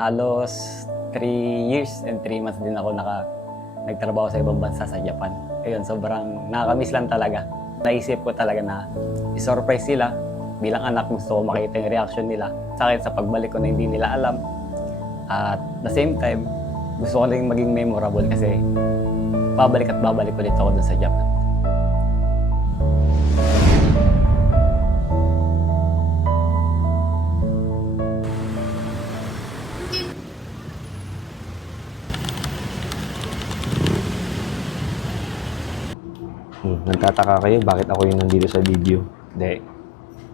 halos 3 years and 3 months din ako nagtrabaho sa ibang bansa sa Japan. Ayun, sobrang nakakamiss lang talaga. Naisip ko talaga na i-surprise sila. Bilang anak, gusto ko makita yung reaction nila sa akin sa pagbalik ko na hindi nila alam. At the same time, gusto ko rin maging memorable kasi babalik at babalik ulit ako dun sa Japan. Nagtataka kayo bakit ako yung nandito sa video? Hindi.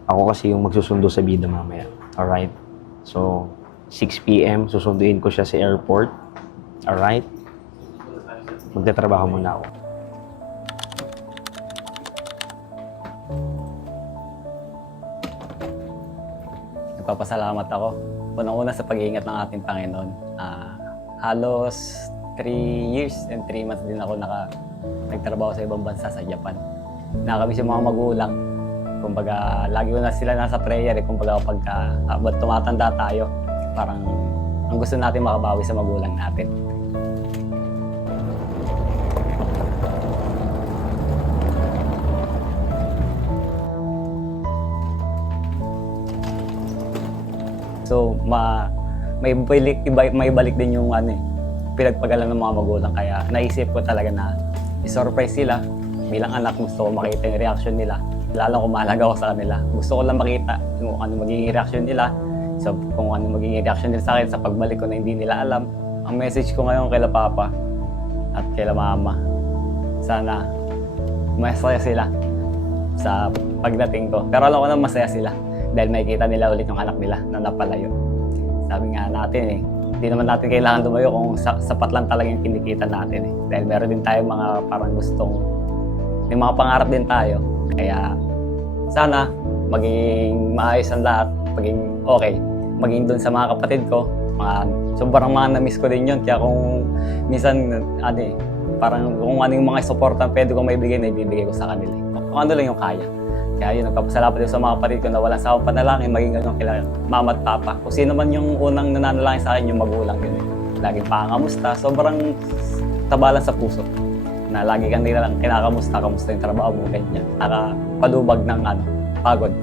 Ako kasi yung magsusundo sa bida mamaya. Alright? So, 6 p.m. susunduin ko siya sa airport. Alright? Magtatrabaho muna ako. Nagpapasalamat ako. Unang-una sa pag-iingat ng ating Panginoon. Halos 3 years and 3 months din ako nagtrabaho sa ibang bansa sa Japan. Nakakamiss yung mga magulang. Kumbaga, lagi ko na sila nasa prayer. Kumbaga, pagka tumatanda tayo, parang ang gusto natin makabawi sa magulang natin. So, may balik din yung pinagpagalan ng mga magulang. Kaya naisip ko talaga na i-surprise sila. Bilang anak, gusto ko makita yung reaction nila. Lalo kung mahalaga ako sa kanila. Gusto ko lang makita kung ano magiging reaction nila. So, kung ano magiging reaction nila sa akin sa pagbalik ko na hindi nila alam. Ang message ko ngayon kay Papa at kay Mama, sana masaya sila sa pagdating ko. Pero alam ko na masaya sila dahil makikita nila ulit yung anak nila na napalayo. Sabi nga natin hindi naman natin kailangan lumayo kung sapat lang talaga yung kinikita natin Dahil meron din tayo mga parang may mga pangarap din tayo. Kaya sana maging maayos ang lahat, maging okay. Maging doon sa mga kapatid ko, sobrang mga na-miss ko din yun. Kaya kung minsan, parang kung ano yung mga support na pwede kong maibigay, na ibibigay ko sa kanila. Kung ano lang yung kaya. Kaya yun, nagpapasalamat din sa mga kapatid ko na walang sawang panalangin, maging ganun kila mama at papa. Kung sino man yung unang nananalangin sa akin, yung magulang yun Laging pangamusta, sobrang tabalan sa puso. Na lagi kang nilang kinakamusta, kamusta yung trabaho mo, ganyan. Nakapalubag ng pagod.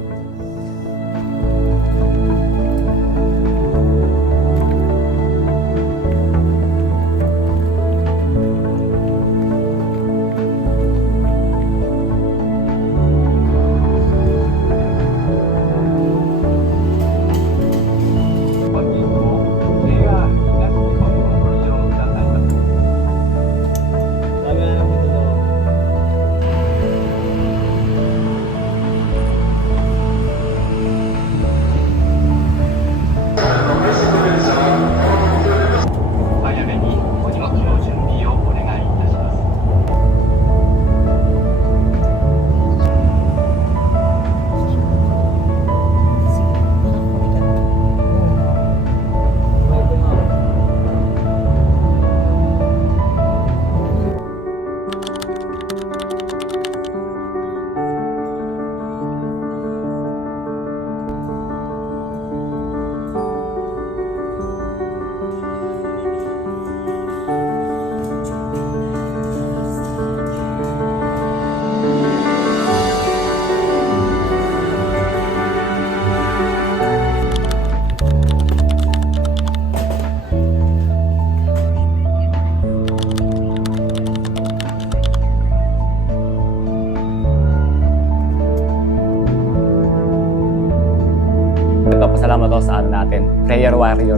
Nagpapasalamat ako sa natin, prayer warrior.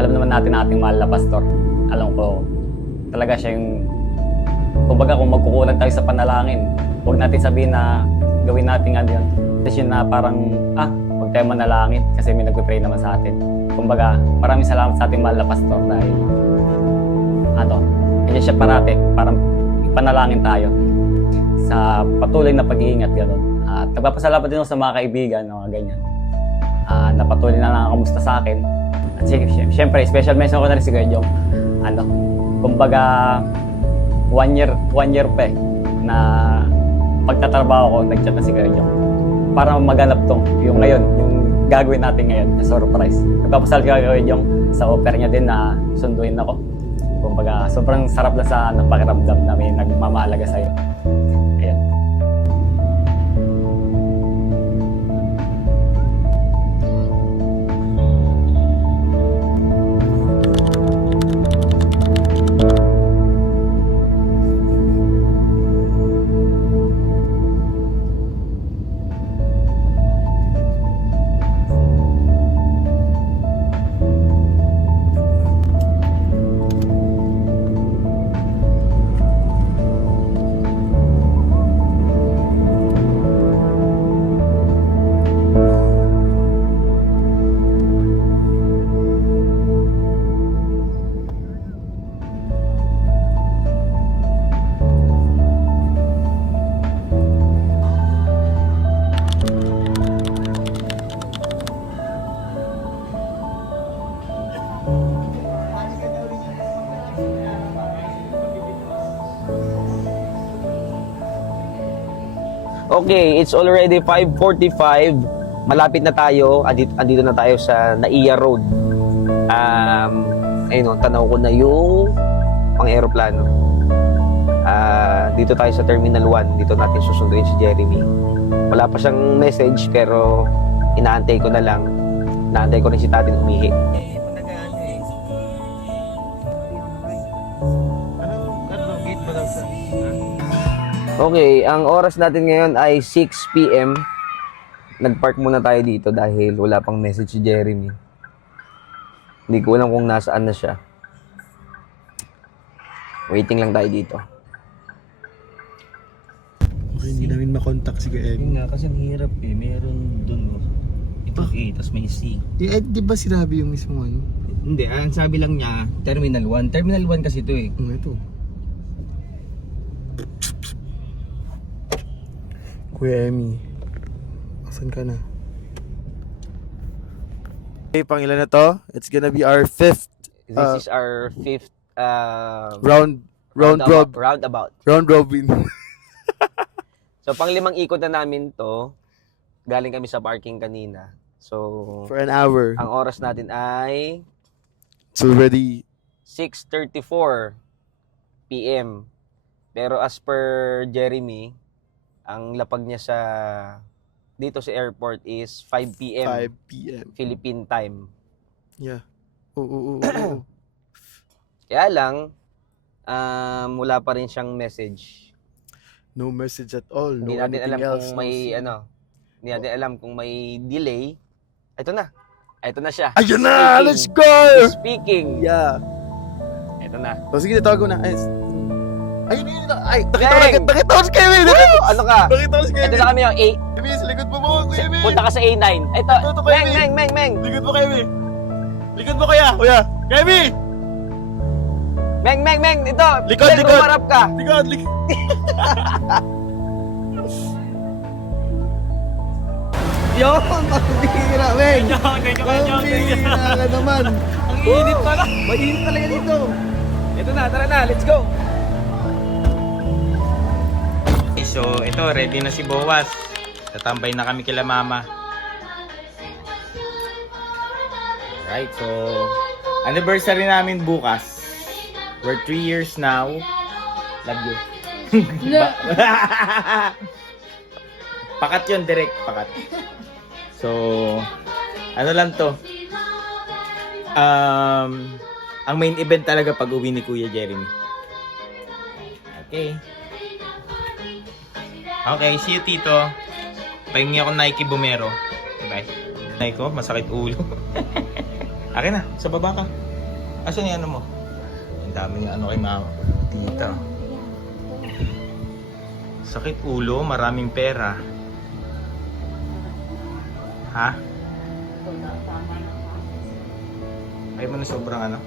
Alam naman natin ating mahal na pastor. Alam ko, talaga siya yung, kumbaga kung magkukulang tayo sa panalangin, huwag natin sabihin na gawin natin yun. Kasi yun na parang, huwag tayo manalangin kasi may nagpipray naman sa atin. Kumbaga, maraming salamat sa ating mahal na pastor dahil, kanya siya parate, parang ipanalangin tayo sa patuloy na pag-iingat gano'n. At nagpapasalamat din ako sa mga kaibigan, ganyan. Na patuloy na nakakamusta sa akin. At siyempre, special mention ko na rin si Kuya Jong. Kumbaga, 1 year pa na pagtatrabaho ko, nag-chat na si Kuya Jong. Para maganap yung ngayon, yung gagawin natin ngayon na surprise. Nagpapasal gagawin yung sa offer niya din na sunduin ako. Kumbaga, sobrang sarap lang sa pakiramdam na may nagmamahalaga sa'yo. Ayan. Okay, it's already 5:45. Malapit na tayo. Andito na tayo sa Naiya Road. Ayun o, tanaw ko na yung pang-aeroplano. Dito tayo sa Terminal 1. Dito natin susunduin si Jeremy. Wala pa siyang message pero inaantay ko na lang. Inaantay ko na si tatin umihi. Okay, ang oras natin ngayon ay 6 p.m. Nag-park muna tayo dito dahil wala pang message si Jeremy. Hindi ko alam kung nasaan na siya. Waiting lang tayo dito. Okay, hindi namin makontak si Kuya Emi. Yun nga, kasi ang hirap eh. Meron dun, oh. Ito A, tas may C. Di ba sinabi yung mismo ano? Hindi, ang sabi lang niya, Terminal 1. Terminal 1 kasi ito eh. Ito. Kuya Emi, asan ka na? Okay, pangilan na to? It's gonna be our fifth This is our fifth round roundabout. robin. So, pang 5 ikot na namin to. Galing kami sa parking kanina. So, For an hour. ang oras natin ay It's already 6:34 p.m. Pero as per Jeremy, ang lapag niya sa dito sa airport is 5 p.m. 5 p.m. Philippine time. Yeah. Oo. Kaya lang, wala pa rin siyang message. No message at all. Hindi No natin alam anything else. kung may hindi natin alam kung may delay. Ito na. Ito na siya. Ayun na! Let's go! Speaking. Yeah. Ito na. O sige, tawag ko na. Ayun. Ay, Bang! nakita ko si Kevin! Ano ka? Nakita ko si Ito Kevin! na kami yung A. Kevin, sa likod mo Kuya Emi! Punta ka sa A9. Ito. Ito, Kevin. Meng. Likod mo, Kevin! Likod mo kaya! Kuya! Kevin! Meng. Ito. Likod. Umarap ka. Likod! Yun! Pambihira, Meng! Pambihira ka naman! Ang init pala. Mainit talaga dito! Ito na, tara na. Let's go. So, ito, ready na si Bowas. Tatambay na kami kila mama. Alright, so, anniversary namin bukas. We're 3 years now. Love you. Pakat yun, direct. Pakat. So, ano lang to. Ang main event talaga pag uwi ni Kuya Jeremy. Okay. Okay, see you, Tito. Pahingi ako Nike Bomero. Bye. Nike ko, masakit ulo. Akin na, sa baba ka. Asan yung ano mo? Ang dami ng ano kay mama. Tita. Sakit ulo, maraming pera. Ha? Ayaw mo na sobrang ano?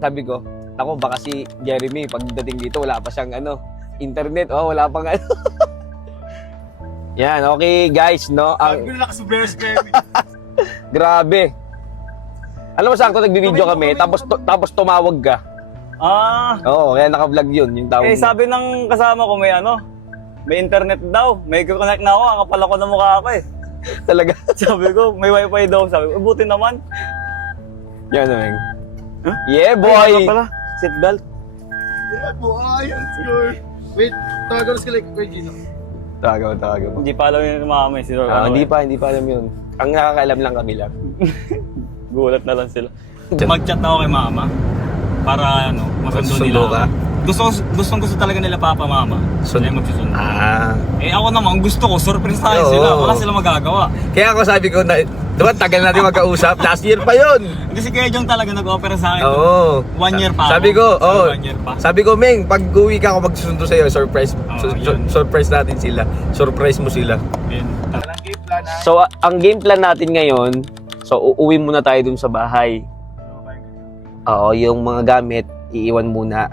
Sabi ko, ako baka si Jeremy pagdating dito wala pa siyang internet, wala pang Yan, okay guys, no? Sabi ko na nakasubero si Kevin. Grabe. Alam mo, sakto nagbibideo kami, tapos tumawag ka. Oo, kaya naka-vlog yun, yung tawag Eh, mo. sabi ng kasama ko may internet daw. May connect na ako, kakapal ako ng mukha ko eh. Talaga. Sabi ko, may wifi daw. Sabi ko, buti naman. Yan, Meng. Yeah, boy! Pala, seatbelt. Yeah, boy. Let's go. Wait, tawagan ko sila kay Gino. Tawagan mo. Hindi pa alam yun mama eh. Sino, Hindi pa alam yun. Ang nakakaalam lang kami lang. Gulat na lang sila. Mag-chat ako kay mama. Para masundo Sundo nila. ka? Gusto talaga nila papa mama. Sundo. Sila magsusundo. Ah. Ako naman, gusto ko, surprise tayo Oo. sila. Wala sila magagawa. Kaya ako sabi ko, diba tagal natin magkausap? Last year pa yun! Kasi Kuya Jong talaga nag-opera sa akin. Oo. 1 year pa ako. Sabi ko, So, 1 year pa. Sabi ko, Meng, pag uwi ka ako magsusundo sa'yo, surprise. Yun. Surprise natin sila. Surprise mo sila. Yun. Walang game plan ha. So, ang game plan natin ngayon, so uuwi muna tayo dun sa bahay. Oo, yung mga gamit, iiwan muna.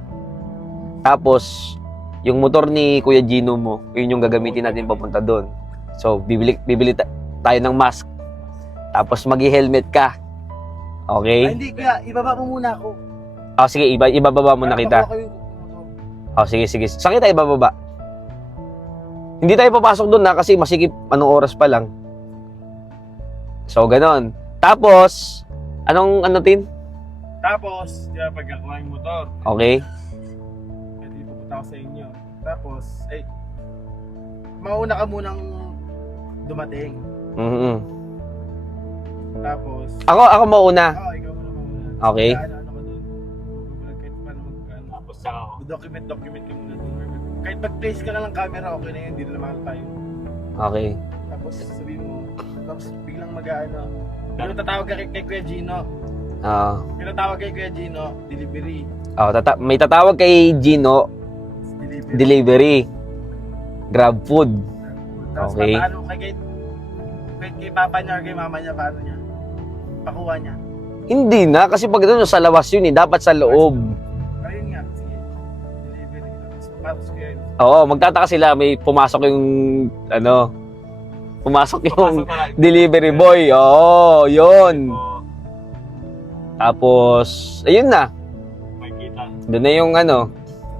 Tapos, yung motor ni Kuya Gino mo, yun yung gagamitin natin papunta doon. So, bibili tayo ng mask. Tapos, mag-helmet ka. Okay? Hindi, kaya ibaba mo muna ako. Sige, ibababa mo na kita. Sige. Saan kita ibababa? Hindi tayo papasok doon na kasi masikip anong oras pa lang. So, ganon. Tapos, anong tin? Tapos, di ba pag nakuha yung motor, Okay. pwede pupunta ako sa inyo. Tapos, mauna ka munang dumating. Mhm. Tapos, Ako mauna. ikaw muna mauna. Okay. Kaya ano ka doon. Gugulag kahit paano Tapos saka ako. document ka muna doon. Kahit mag-place ka na lang camera, okay na yun. Hindi na naman tayo. Okay. Tapos sabihin mo, tapos biglang biglang tatawag ka kay Kuya Gino. Biglang tatawag kay Kuya Gino, delivery. May tatawag kay Gino, delivery. Grab food. Tapos Okay. paano kay papa niya or kay mama niya, paano niya? Pakuha niya. Hindi na, kasi pag doon sa labas yun dapat sa loob. Ayun nga, sige. Delivery. Tapos kaya yun. Oo, magtataka sila, may pumasok yung, pumasok yung delivery boy. Oo, yun. Tapos, ayun na. May kita. Doon na yung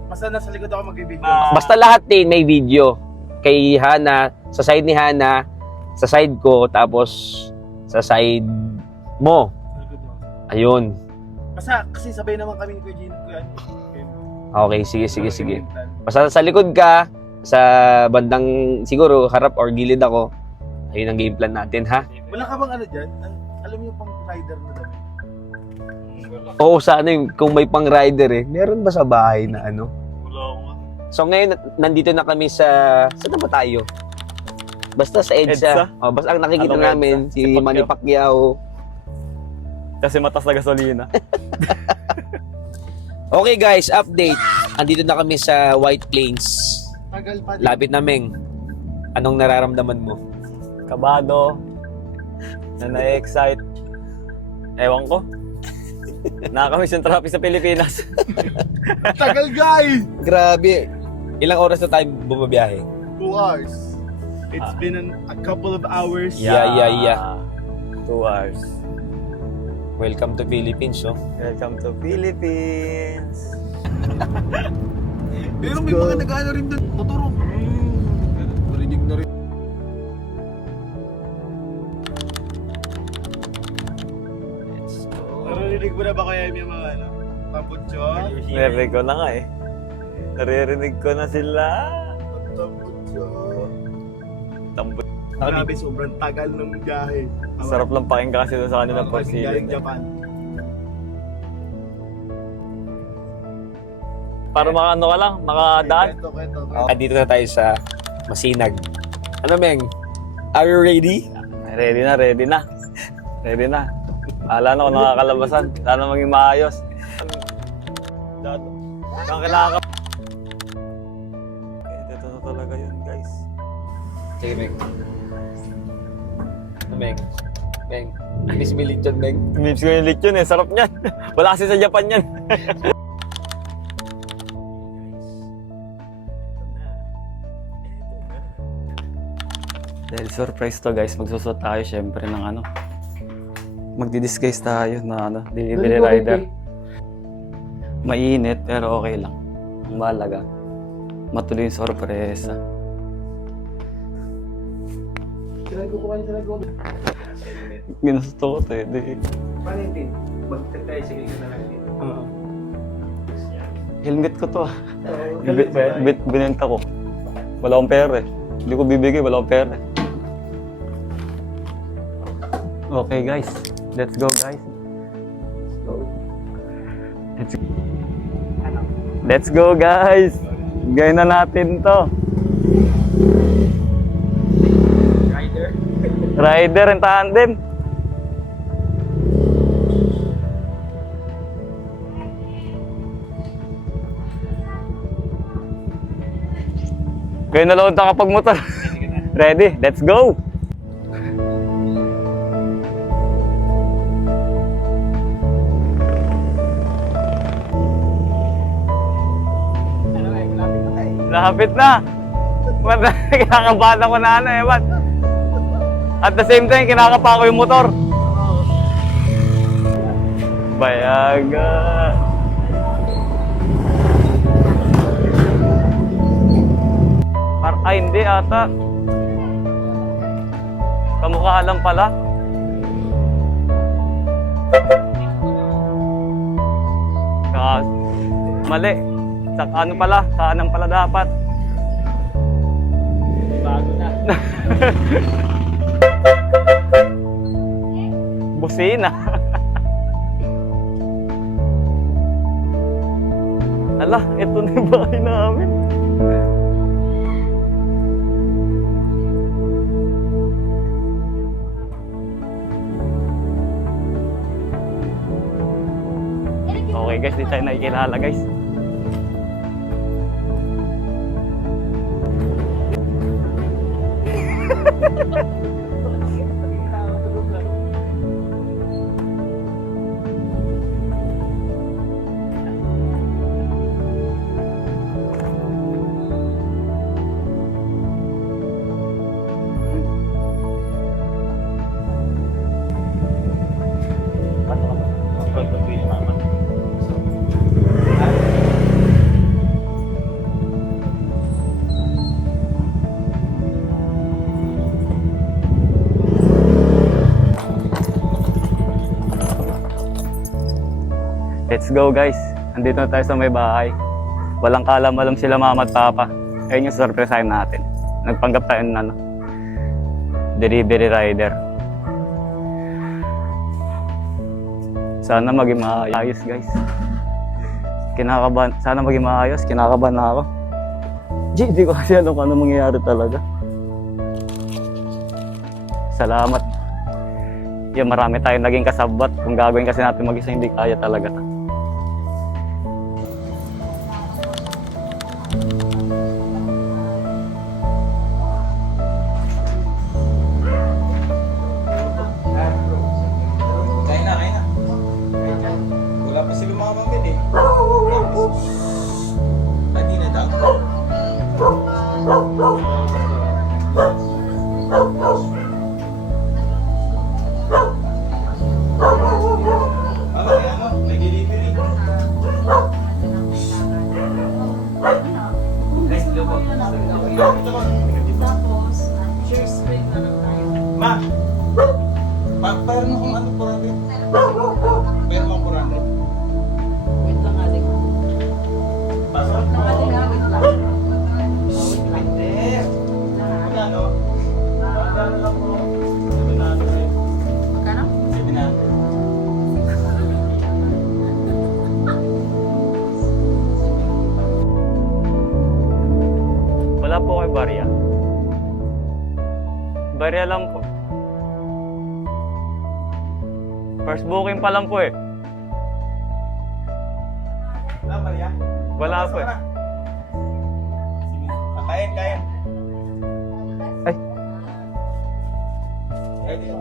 Basta nasa likod ako mag-video. basta lahat din may video. Kay Hana, sa side ni Hana, sa side ko, tapos sa side mo. Sa likod ako. Ayun. Basta kasi sabay naman kami ni Kuya Gino. Okay, sige. Basta sa likod ka, sa bandang siguro harap or gilid ako. Ayun ang game plan natin, ha? Wala ka bang dyan? Alam mo yung pang rider na dami? Oo, sana yung kung may pang rider meron ba sa bahay na Wala ko. So ngayon, nandito na kami sa... Saan na ba tayo? Basta sa EDSA. EDSA? Basta ang nakikita Anong namin, EDSA? si Si Pacquiao. Manny Pacquiao. Kasi matas na gasolina. Okay guys, update. Andito na kami sa White Plains. Tagal pa din. Lapit na, Meng. Anong nararamdaman mo? Kabado. Na-excite. Ewan ko. Nakakamiss yung traffic sa Pilipinas. Tagal guys! Grabe. Ilang oras na tayo bumabiyahe? 2 hours. It's been a couple of hours. Yeah. 2 hours. Welcome to Philippines, no? Welcome to Philippines. Pero may mga nag-ano rin doon. Motor. Narinig na rin. Narinig mo na ba kaya yung mga pabutso? Narinig ko na nga eh. Naririnig ko na sila. Pabutso. Tambot. Grabe, sobrang tagal ng biyahe. Sarap lang pakinggan kasi doon sa kanilang Galing porsilyo. Japan. Para makaano ka lang, makadaan. Kwento. Andito na tayo sa Masinag. Ano, Meng? Are you ready? Ready na. Ready na. Ala na kung nakakalabasan. Sana maging maayos. Ang kailangan ka. Ito na talaga yun, guys. Sige, Meng. Ano, Meng? Meng, miss me lechon, Meng. Mips ko yung lechon eh. Sarap niyan. Wala kasi sa Japan yan. Dahil surprise to guys, magsusot tayo syempre ng ano. Magdi-disguise tayo na ano, delivery rider. Mainit pero okay lang. Ang mahalaga, matuloy yung sorpresa. Ginusto ko to eh. Paano yung tin? Mag-tricycle ka na lang din. Helmet ko to. Galit ba yan? Binenta ko. Wala akong pera eh. Hindi ko bibigay, wala akong pera. Okay guys, let's go guys. Let's go guys. Gawin na natin to. Rider and tandem. Kayo na lang kapag motor. Ready? Let's go! Lapit na! Kinakabahan ako na ano, ewan. At the same time, kinakapa ko yung motor. Bayaga. Ay, hindi ata. Kamukha lang pala. Mali. Sa ano pala? Kanan pala dapat. Bago na. Busina. Ala, ito na yung bahay namin. Okay guys, di tayo nakikilala guys. Let's go guys. Andito na tayo sa may bahay. Walang kalam-alam sila mama at papa. Ayun yung surprisein natin. Nagpanggap tayo ng ano, delivery rider. Sana maging maayos guys. Kinakabahan. Sana maging maayos. Kinakabahan na ako. Di ko kasi alam kung ano mangyayari talaga. Salamat. Yan, marami tayong naging kasabat. Kung gagawin kasi natin mag-isa, hindi kaya talaga. Kain na, kain na. Wala pa sila mamamid eh. Hindi na daw. May delivery. Tapos, share screen na lang tayo. Ma! Pero mo kung ano po rin. Pero mo po rin. Wait lang aling. Pasok mo. Wait lang. Wait lang. Hindi. Magkano? Magkano lang po? 700. Magkano? 700. Wala po kay Barya. Barya lang po. First booking pa lang po eh. Wala, Maria? Wala po eh. Sige. Kain, kain. Ay. Ready?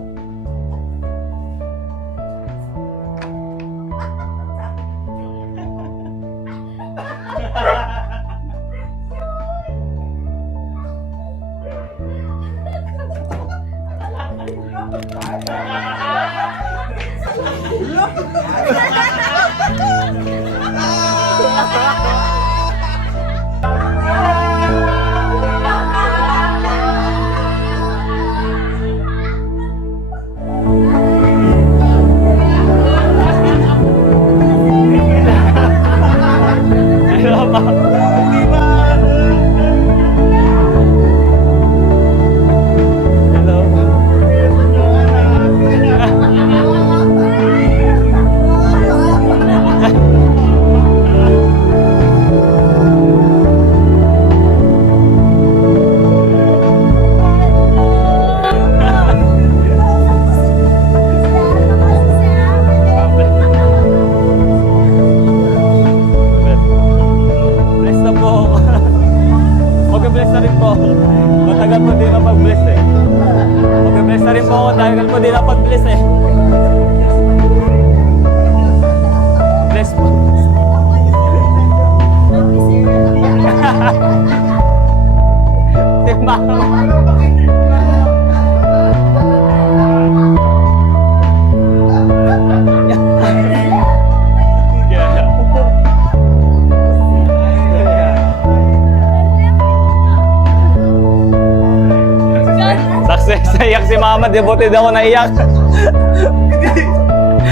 si mama, di buti di ako naiyak.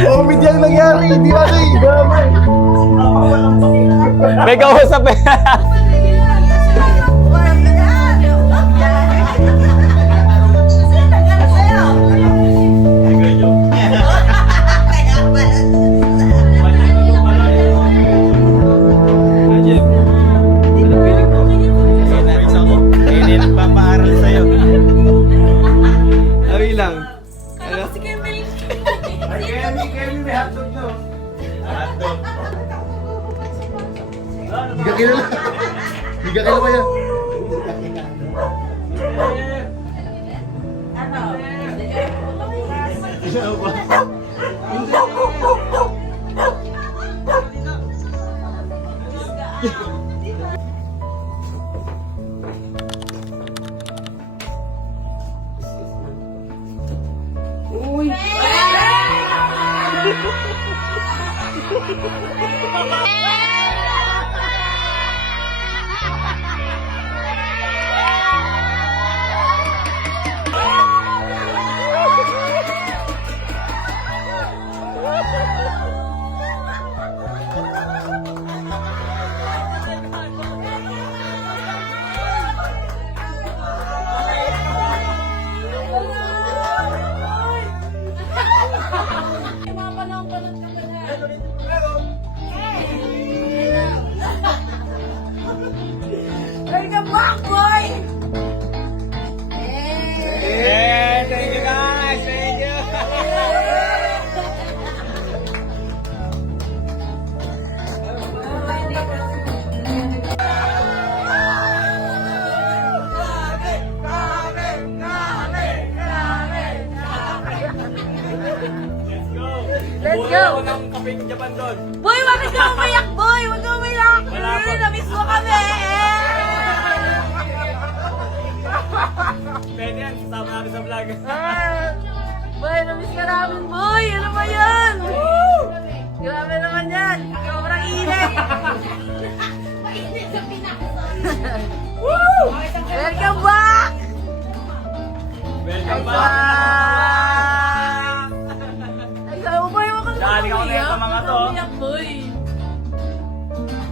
Comedy ang nangyari, hindi ba kayo? Gamay. May kausap eh. Hindi nagpapaaral sa'yo. Abi lang. Si Kevin. Kemi, may hotdog no? Hotdog. Hindi ka kilala. Hindi ka kilala yan. Welcome back, boy! Thank you guys! Thank you! Let's go! Boy, wag ka umiyak, boy! Wag ka umiyak! Na-miss mo kami! Pwede yan, sasama natin sa vlog. Boy, na-miss ka namin, boy! Ano ba yan? Grabe naman yan! Sobrang init! Welcome back! Welcome Ay, sabi boy, wag kang Dali ka ulit sa mga to. umiyak, boy!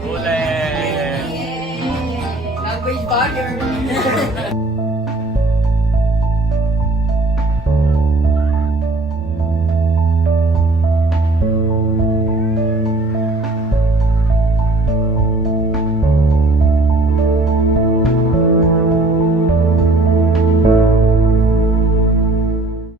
Ulit. Language barrier!